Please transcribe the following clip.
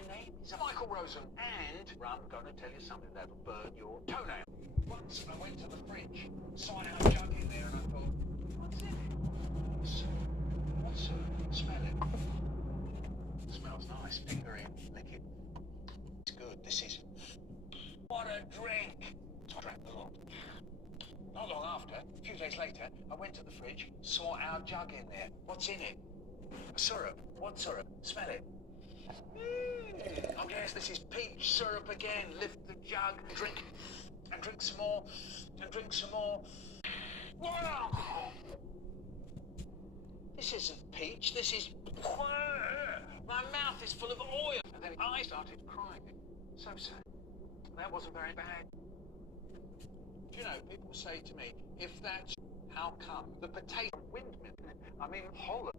My name is Michael Rosen, and I'm going to tell you something that'll burn your toenail. Once I went to the fridge, saw a jug in there, and I thought, what's in it? What's it? Smell it. Smells nice. Finger it, lick it. It's good. This is... What a drink! I drank a lot. Not long after, a few days later, I went to the fridge, saw our jug in there. What's in it? Syrup. What syrup? Smell it. Oh yes, this is peach syrup again. Lift the jug, drink, and drink some more, and drink some more. Wow! This isn't peach, this is... My mouth is full of oil. And then I started crying. So sad. That wasn't very bad. You know, people say to me, if that's how come the potato windmill, I mean Holland.